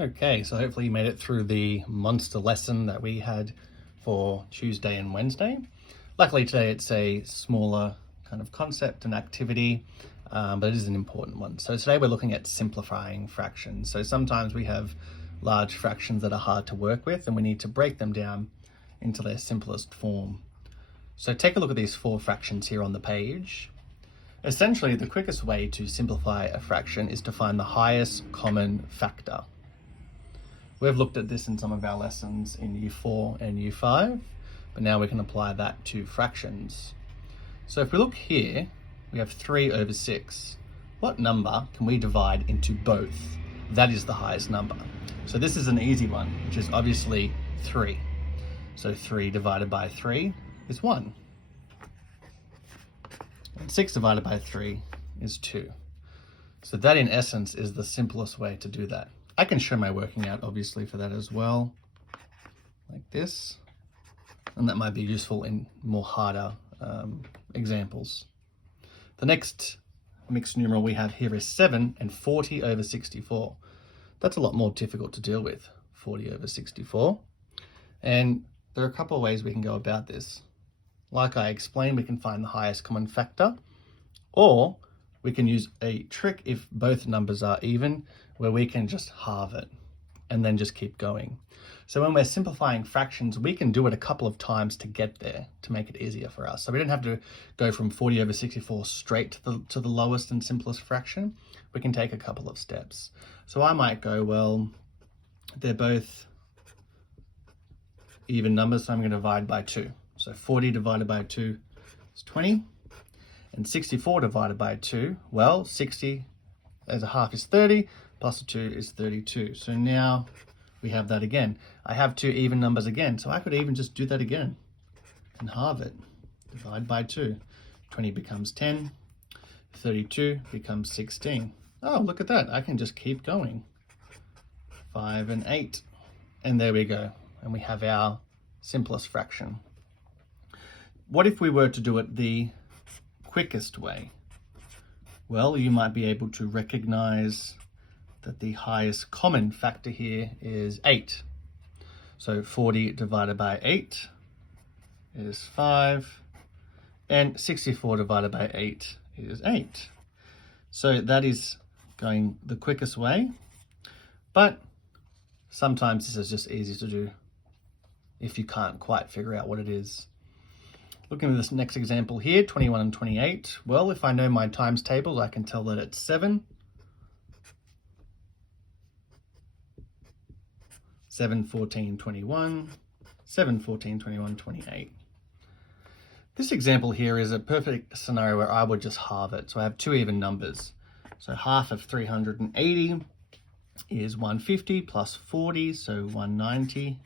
Okay, so hopefully you made it through the monster lesson that we had for Tuesday and Wednesday. Luckily today it's a smaller kind of concept and activity, but it is an important one. So today we're looking at simplifying fractions. So sometimes we have large fractions that are hard to work with and we need to break them down into their simplest form. So take a look at these four fractions here on the page. Essentially, the quickest way to simplify a fraction is to find the highest common factor. We've looked at this in some of our lessons in Year 4 and Year 5, but now we can apply that to fractions. So if we look here, we have 3 over 6. What number can we divide into both? That is the highest number. So this is an easy one, which is obviously 3. So 3 divided by 3 is 1. And 6 divided by 3 is 2. So that in essence is the simplest way to do that. I can show my working out obviously for that as well, like this. And that might be useful in more harder examples. The next mixed numeral we have here is 7 and 40 over 64. That's a lot more difficult to deal with, 40 over 64. And there are a couple of ways we can go about this. Like I explained, we can find the highest common factor, or we can use a trick if both numbers are even, where we can just halve it and then just keep going. So when we're simplifying fractions, we can do it a couple of times to get there, to make it easier for us. So we don't have to go from 40 over 64 straight to the lowest and simplest fraction. We can take a couple of steps. So I might go, well, they're both even numbers, so I'm going to divide by 2. So 40 divided by 2 is 20. And 64 divided by 2, well, 60 as a half is 30, plus a 2 is 32. So now we have that again. I have 2 even numbers again, so I could even just do that again and halve it. Divide by 2. 20 becomes 10, 32 becomes 16. Oh, look at that. I can just keep going. 5 and 8. And there we go. And we have our simplest fraction. What if we were to do it the quickest way? Well, you might be able to recognize that the highest common factor here is 8. So 40 divided by 8 is 5, and 64 divided by 8 is 8. So that is going the quickest way, but sometimes this is just easy to do if you can't quite figure out what it is. Looking at this next example here, 21 and 28. Well, if I know my times tables, I can tell that it's 7. 7, 14, 21. 7, 14, 21, 28. This example here is a perfect scenario where I would just halve it. So I have 2 even numbers. So half of 380 is 150 plus 40, so 190.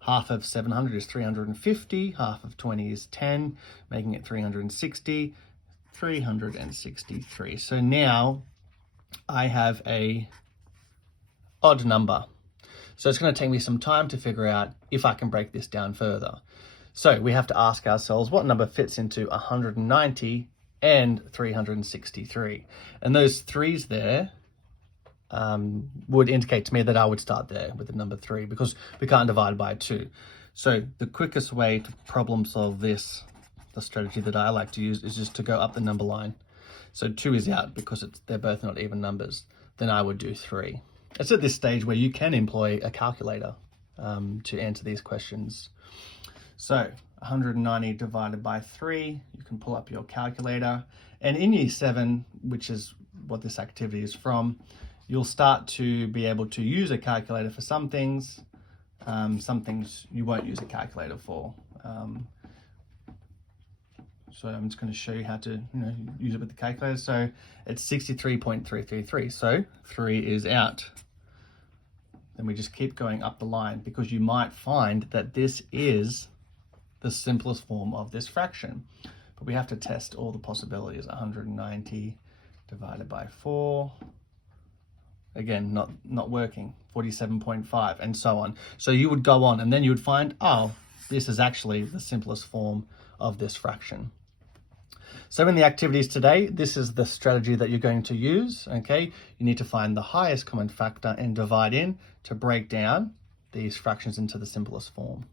Half of 700 is 350, half of 20 is 10, making it 360, 363. So now I have a odd number. So it's going to take me some time to figure out if I can break this down further. So we have to ask ourselves what number fits into 190 and 363. And those 3's there would indicate to me that I would start there with the number 3 because we can't divide by 2. So the quickest way to problem solve this, the strategy that I like to use, is just to go up the number line. So 2 is out because they're both not even numbers. Then I would do 3. It's at this stage where you can employ a calculator to answer these questions. So 190 divided by 3, you can pull up your calculator. And in Year 7, which is what this activity is from, you'll start to be able to use a calculator for some things you won't use a calculator for. So I'm just going to show you how to use it with the calculator. So it's 63.333, so 3 is out. Then we just keep going up the line because you might find that this is the simplest form of this fraction. But we have to test all the possibilities. 190 divided by 4. Again, not working. 47.5 and so on. So you would go on and then you would find, oh, this is actually the simplest form of this fraction. So in the activities today, this is the strategy that you're going to use, okay? You need to find the highest common factor and divide in to break down these fractions into the simplest form.